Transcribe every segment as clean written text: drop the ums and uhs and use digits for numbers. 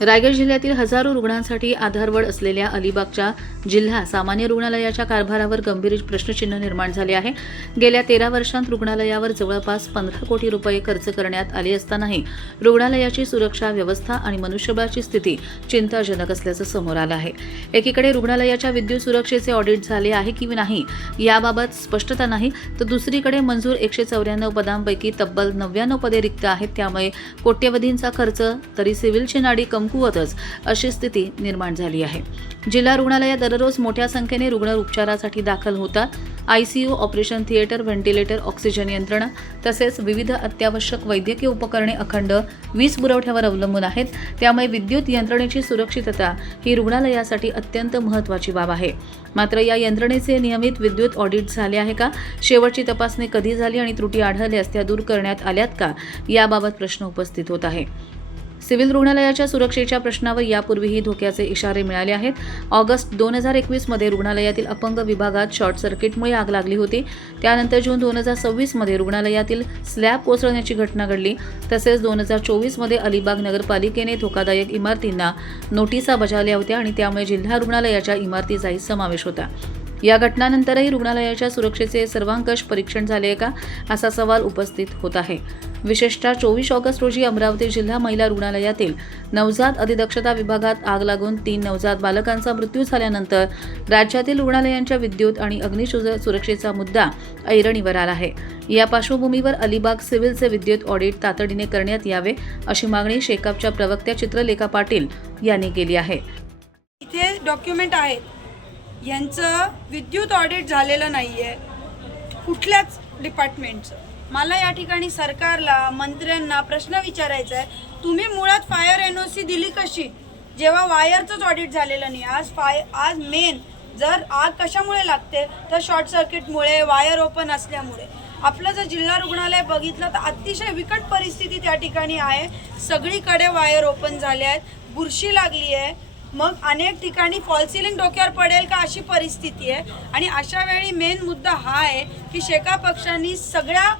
रायगड जिल्ह्यातील हजारो रुग्णांसाठी आधारवड असलेल्या अलिबागच्या जिल्हा सामान्य रुग्णालयाच्या कारभारावर गंभीर प्रश्नचिन्ह निर्माण झाले आहे। गेल्या 13 वर्षांत रुग्णालयावर जवळपास 15 कोटी रुपये खर्च करण्यात आले असतानाही रुग्णालयाची सुरक्षा व्यवस्था आणि मनुष्यबळाची स्थिती चिंताजनक असल्याचं समोर आलं आहे। एकीकडे रुग्णालयाच्या विद्युत सुरक्षेचे ऑडिट झाले आहे की नाही याबाबत स्पष्टता नाही, तर दुसरीकडे मंजूर 194 पदांपैकी तब्बल 99 पदे रिक्त आहेत। त्यामुळे कोट्यवधींचा खर्च तरी सिव्हिलची नाडी कमकुवतच अशी स्थिती निर्माण झाली आहे। जिल्हा रुग्णालयात दररोज मोठ्या संख्येने रुग्ण उपचारासाठी दाखल होतात। ICU, operation theatre, ventilator, oxygen यंत्रणा तसेच विविध अत्यावश्यक वैद्यकीय उपकरणे अखंड वीज पुरवठ्यावर अवलंबून आहेत। त्यामुळे विद्युत यंत्रणेची सुरक्षितता ही रुग्णालयासाठी अत्यंत महत्त्वाची बाब आहे। मात्र या यंत्रणेचे नियमित विद्युत ऑडिट झाले आहे का, शेवटची तपासणी कधी झाली आणि त्रुटी आढळल्यास त्या दूर करण्यात आल्यात का, याबाबत प्रश्न उपस्थित होत आहे। सिव्हिल रुग्णालयाच्या सुरक्षेच्या प्रश्नावर यापूर्वीही धोक्याचे इशारे मिळाले आहेत। ऑगस्ट 2021 मध्ये रुग्णालयातील अपंग विभागात शॉर्ट सर्किटमुळे आग लागली होती। त्यानंतर जून 2026 मध्ये रुग्णालयातील स्लॅब कोसळण्याची घटना घडली। तसेच 2024 मध्ये अलिबाग नगरपालिकेने धोकादायक इमारतींना नोटिसा बजावल्या होत्या आणि त्यामुळे जिल्हा रुग्णालयाच्या इमारतीचाही समावेश होता। या घटनांनंतरही रुग्णालयाच्या सुरक्षेचे सर्वांकष परीक्षण झाले का, असा सवाल उपस्थित होत आहे। विशेषतः 24 ऑगस्ट रोजी अमरावती जिल्हा महिला रुग्णालयातील नवजात अधिदक्षता विभागात आग लागून 3 नवजात बालकांचा मृत्यू झाल्यानंतर राज्यातील रुग्णालयांच्या विद्युत आणि सुरक्षेचा मुद्दा ऐरणीवर आला आहे। या पार्श्वभूमीवर अलिबाग सिव्हिलचे विद्युत ऑडिट तातडीने करण्यात यावे अशी मागणी शेकापच्या प्रवक्त्या चित्रलेखा पाटील यांनी केली आहे। इथे डॉक्युमेंट आहेत, यांचं विद्युत ऑडिट झालेलं नाहीये कुठल्याच डिपार्टमेंटचं। मला या ठिकाणी सरकारला, मंत्र्यांना प्रश्न विचारायचा आहे, तुम्ही मुळात फायर एनओसी दिली कशी जेव्हा वायरचंच ऑडिट झालेलं नाही। आज मेन जर आग कशामुळे लागते तर शॉर्ट सर्किटमुळे, वायर ओपन असल्यामुळे। आपलं जर जिल्हा रुग्णालय बघितलं तर अतिशय विकट परिस्थिती त्या ठिकाणी आहे। सगळीकडे वायर ओपन झाले आहेत, बुरशी लागली आहे, मग अनेक ठिकाणी फॉल सिलिंग डोक्यावर पडेल का अशी परिस्थिती आहे। आणि अशा वेळी मेन मुद्दा हा आहे की शेका पक्षांनी सगळ्या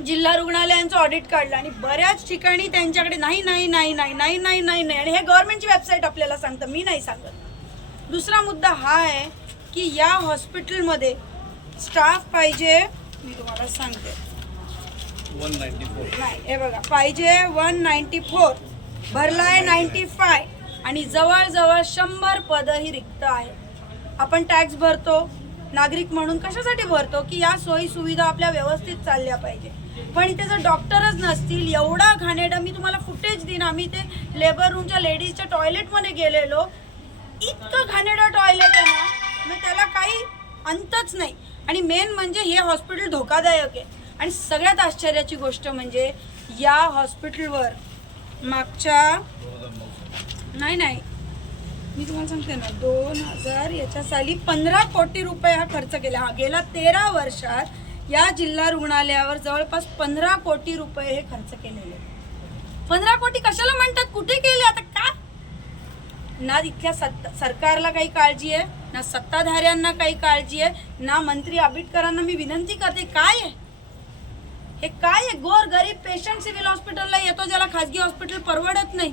जिल्हा रुग्णालयांचं ऑडिट काढलं आणि बऱ्याच ठिकाणी त्यांच्याकडे नाही आणि हे गव्हर्नमेंटची वेबसाईट आपल्याला सांगतं, मी नाही सांगत। दुसरा मुद्दा हा आहे की या हॉस्पिटलमध्ये स्टाफ पाहिजे, मी तुम्हाला सांगते 194 नाही, हे बघा पाहिजे 194, भरलाय 95 आणि जवळजवळ 100 पदं ही रिक्त आहेत। आपण टॅक्स भरतो नागरिक म्हणून, कशासाठी भरतो की या सोयी सुविधा आपल्या व्यवस्थित चालल्या पाहिजे। पण इथे जर डॉक्टरच नसतील, एवढा घाणेरडा, मी तुम्हाला फुटेज देईन, आम्ही ते लेबर रूमच्या लेडीजच्या टॉयलेटमध्ये गेलेलो, इतकं घाणेरडं टॉयलेट आहे ना, मग त्याला काही अंतच नाही। आणि मेन म्हणजे हे हॉस्पिटल धोकादायक आहे। आणि सगळ्यात आश्चर्याची गोष्ट म्हणजे या हॉस्पिटलवर मागच्या नाही मी तुम्हाला सांगते ना 2000 याच्या साली 15 कोटी रुपये हा खर्च केला। हा गेल्या 13 वर्षात या जिल्हा रुग्णालयावर जवळपास 15 कोटी रुपये हे खर्च केलेले। 15 कोटी कशाला म्हणतात, कुठे केले आता का? ना इथल्या सरकारला काही काळजी आहे, ना सत्ताधाऱ्यांना काही काळजी आहे, ना मंत्री आबिटकरांना मी विनंती करते, काय आहे हे, काय आहे? गोर गरीब पेशंट सिव्हिल हॉस्पिटलला येतो ज्याला खासगी हॉस्पिटल परवडत नाही।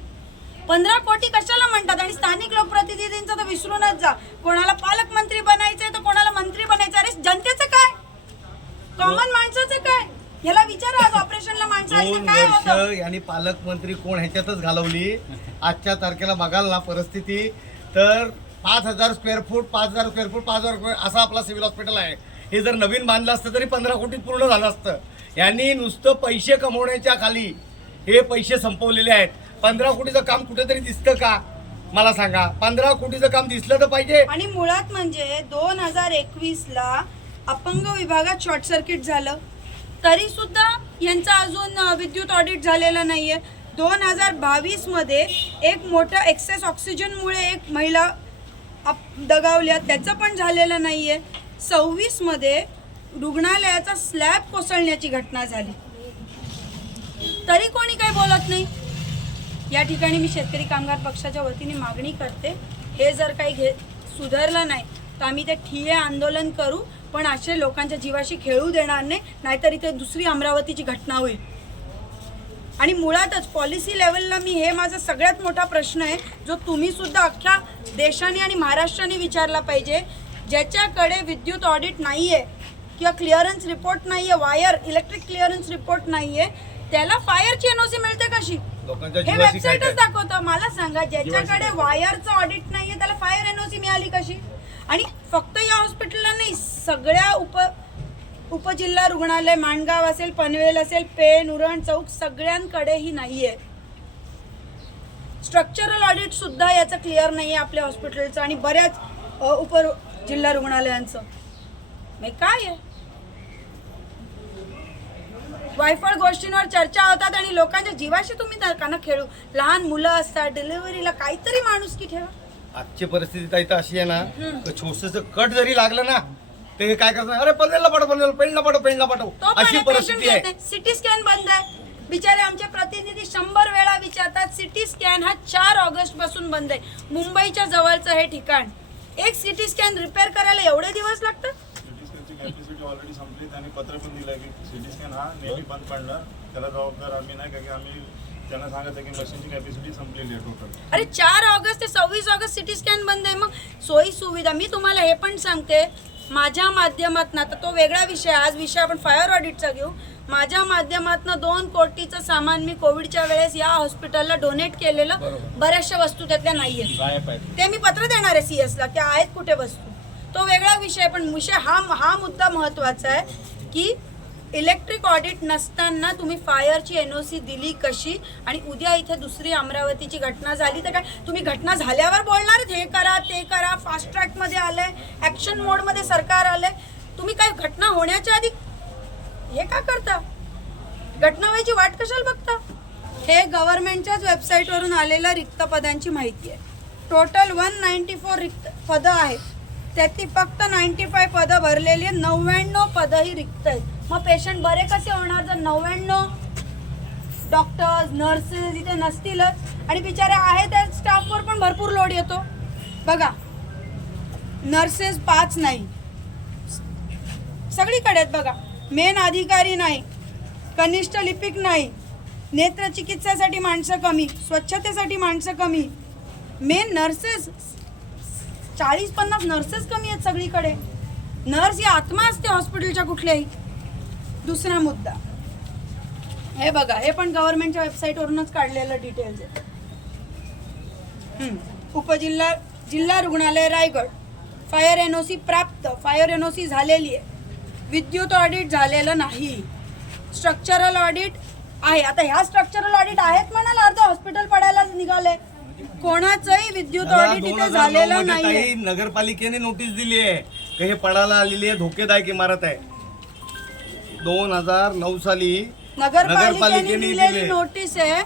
15 कोटी कशाला म्हणतात? आणि स्थानिक लोकप्रतिनिधींचं तर विसरूनच जा, कोणाला पालकमंत्री बनायचंय तर कोणाला मंत्री बनायचं। अरे जनतेचं काय, कॉमन माणसाचं काय, ह्याला विचारा। आज ऑपरेशनला माणसं आली तर काय होतं? यांनी पालकमंत्री कोण ह्याच्यातच घालवली। आजच्या तारखेला बघाल ना परिस्थिती, तर 5000 square foot 5000 square foot 5000 square असा आपला सिव्हिल हॉस्पिटल आहे। हे जर नवीन बांधलं असतं तरी 15 कोटीत पूर्ण झालं असतं। यांनी नुसतं पैसे कमवण्याच्या खाली हे पैसे संपवलेले आहेत। 15 कोटीचं काम कुठेतरी दिसतं का मला सांगा? 15 कोटीचं काम दिसलं तर पाहिजे। आणि मुळात म्हणजे 2021 ला अपंग विभागात शॉर्ट सर्किट झालं तरी सुद्धा यांचं अजून विद्युत ऑडिट झालेलं नाहीये। 2022 मध्ये एक मोठं एक्सेस ऑक्सिजनमुळे एक महिला दगावल्या, त्याचं पण झालेलं नाहीये। 26 मध्ये रुग्णालयाचा स्लॅब कोसळण्याची घटना झाली तरी कोणी काही बोलत नाही। या ठिकाणी मी शेतकरी कामगार पक्षाच्या वतीने मागणी करते, हे जर काही सुधारलं नाही तर आम्ही ते ठिय्या आंदोलन करू, पण असे लोकांच्या जीवाशी खेळू देणार नाही, नाहीतर इथे दुसरी अमरावतीची घटना होईल। आणि मुळातच पॉलिसी लेवलला मी हे माझा सगळ्यात मोठा प्रश्न आहे जो तुम्ही सुद्धा अख्ख्या देशाने आणि महाराष्ट्राने विचारला पाहिजे. ज्याच्याकडे विद्युत ऑडिट नाही आहे किंवा क्लिअरन्स रिपोर्ट नाही आहे, वायर इलेक्ट्रिक क्लिअरन्स रिपोर्ट नाही आहे, त्याला फायरची एनओसी मिळते कशी? लोकांच्या हे जीवाशी वेबसाईटच खेळतायत. दाखवतं. मला सांगा, ज्याच्याकडे वायरचं ऑडिट नाहीये त्याला फायर एनओसी मिळाली कशी? आणि फक्त या हॉस्पिटलला नाही, सगळ्या उपजिल्हा रुग्णालय, माणगाव असेल, पनवेल असेल, पेण, उरण, चौक, सगळ्यांकडेही नाहीये. स्ट्रक्चरल ऑडिट सुद्धा याचं क्लिअर नाहीये आपल्या हॉस्पिटलचं आणि बऱ्याच उपजिल्हा रुग्णालयांचं. मग काय आहे? वायफळ गोष्टींवर चर्चा होतात आणि लोकांच्या जीवाशी तुम्ही नका खेळू. लहान मुलं असतात, डिलिव्हरीला काहीतरी माणुसकी ठेवा. आजची परिस्थिती ताई तर अशी आहे ना, छोटस कट जरी लागलं ना ते काय करतात, अरे पनवेलला पाठव, पेंडला पाठव, तो पण अशी एक परिस्थिती patient आहे. येत नाही. सिटी स्कॅन बंद आहे. बिचारे आमचे प्रतिनिधी 100 वेळा विचारतात. सिटी स्कॅन हा 4 ऑगस्ट पासून बंद आहे. मुंबईच्या जवळचं हे ठिकाण, एक सिटी स्कॅन रिपेअर करायला एवढे दिवस लागतात? सिटी स्कॅनची कॅपॅसिटी ऑलरेडी संपली. त्यांनी पत्र पण दिलं की सिटी स्कॅन हा नेहमी बंद पडणार, त्याला जबाबदार आम्ही नाही, का की आम्ही त्यांना सांगायचं की मशीनची कॅपॅसिटी संपलेली आहे टोटल. अरे 4 ऑगस्ट ते 26 ऑगस्ट सिटी स्कॅन बंद आहे. मग सोयी सुविधा, मी तुम्हाला हे पण सांगते, माझ्या माध्यमातून, आता तो वेगळा विषय, आज विषय आपण फायर ऑडिटचा घेऊ. माझ्या माध्यमातून 2 कोटीचं सामान मी कोविडच्या वेळेस या हॉस्पिटलला डोनेट केलेलं. बऱ्याचशा वस्तू त्यातल्या नाहीये, ते मी पत्र देणार आहे CS ला की आहेत कुठे वस्तू, तो वेगळा विषय. पण विषय हा मुद्दा महत्वाचा आहे की इलेक्ट्रिक ऑडिट नसताना तुम्ही फायरची एनओसी दिली कशी? आणि उद्या इथे दुसरी अमरावतीची घटना झाली तर काय तुम्ही घटना झाल्यावर बोलणार? हे करा ते करा, फास्ट ट्रॅकमध्ये आलंय, ॲक्शन मोडमध्ये सरकार आलंय. तुम्ही काय घटना होण्याच्या आधी हे का करता? घटना व्हायची वाट कशाला बघता? हे गव्हर्नमेंटच्याच वेबसाईटवरून आलेल्या रिक्त पदांची माहिती आहे. टोटल 194 रिक्त पदं आहेत, त्यातली फक्त 95 पदं भरलेली आहेत, 99 पदंही रिक्त आहेत. मग पेशंट बरे कसे होणार जर 99 डॉक्टर्स, नर्सेस इथे नसतीलच? आणि बिचारे आहेत त्या स्टाफवर पण भरपूर लोड येतो. बघा, नर्सेस 5 नाही, सगळीकडे आहेत. बघा, मेन अधिकारी नाही, कनिष्ठ लिपिक नाही, नेत्रचिकित्सासाठी माणसं कमी, स्वच्छतेसाठी माणसं कमी, मेन नर्सेस 40-50 नर्सेस कमी आहेत सगळीकडे. नर्स ही आत्मा असते हॉस्पिटलच्या कुठल्याही. दुसरा मुद्दा, हे बघा, हे पण गव्हर्नमेंटच्या वेबसाईटवरूनच काढलेलं डिटेल्स आहे. जिल्हा रुग्णालय रायगड, फायर एनओसी प्राप्त, फायर एनओसी झालेली आहे, विद्युत ऑडिट झालेलं नाही, स्ट्रक्चरल ऑडिट आहे. आता ह्या स्ट्रक्चरल ऑडिट आहेत म्हणाला, अर्ध हॉस्पिटल पडायला निघालंय. कोणाचंही विद्युत ऑडिट इथे झालेलं नाहीये. नगरपालिकेने नोटीस दिली आहे की हे पडायला आलेली आहे, धोकेदायक इमारत आहे. 2009 साली नगरपालिकेने दिलेली नोटीस आहे,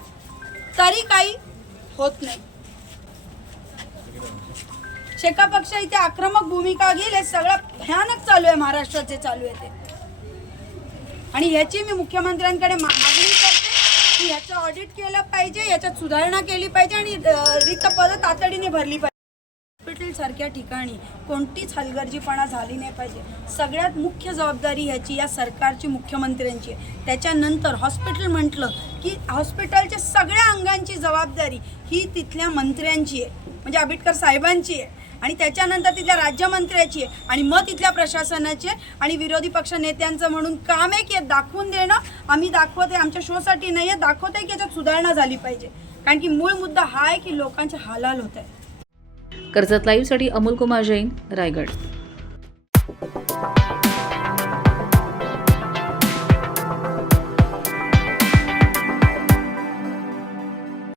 तरी काही होत नाही. शेका पक्ष इथे आक्रमक भूमिका घेईल. हे सगळं भयानक चालू आहे महाराष्ट्रात जे चालू आहे ते. आणि ह्याची मी मुख्यमंत्र्यांकडे मागणी करते की ह्याचं ऑडिट केलं पाहिजे, याच्यात सुधारणा केली पाहिजे आणि रिक्त पदं तातडीने भरली पाहिजे. हॉस्पिटल सारख्या ठिकाणी कोणतीच हलगर्जीपणा झाली नाही पाहिजे. सगळ्यात मुख्य जबाबदारी ह्याची या सरकारची, मुख्यमंत्र्यांची आहे. त्याच्यानंतर हॉस्पिटल म्हटलं की हॉस्पिटलच्या सगळ्या अंगांची जबाबदारी ही तिथल्या मंत्र्यांची आहे, म्हणजे आंबेडकर साहेबांची आहे, आणि त्याच्यानंतर तिथल्या राज्यमंत्र्याची आहे, आणि मग तिथल्या प्रशासनाची आहे, आणि विरोधी पक्ष नेत्यांचं म्हणून काम आहे की दाखवून देणं. आम्ही दाखवते, आमच्या शोसाठी नाही आहे, दाखवते की याच्यात सुधारणा झाली पाहिजे. कारण की मूळ मुद्दा हा आहे की लोकांचे हालाल होत आहे. कर्जत लाईव्हसाठी अमोल कुमार जैन, रायगड.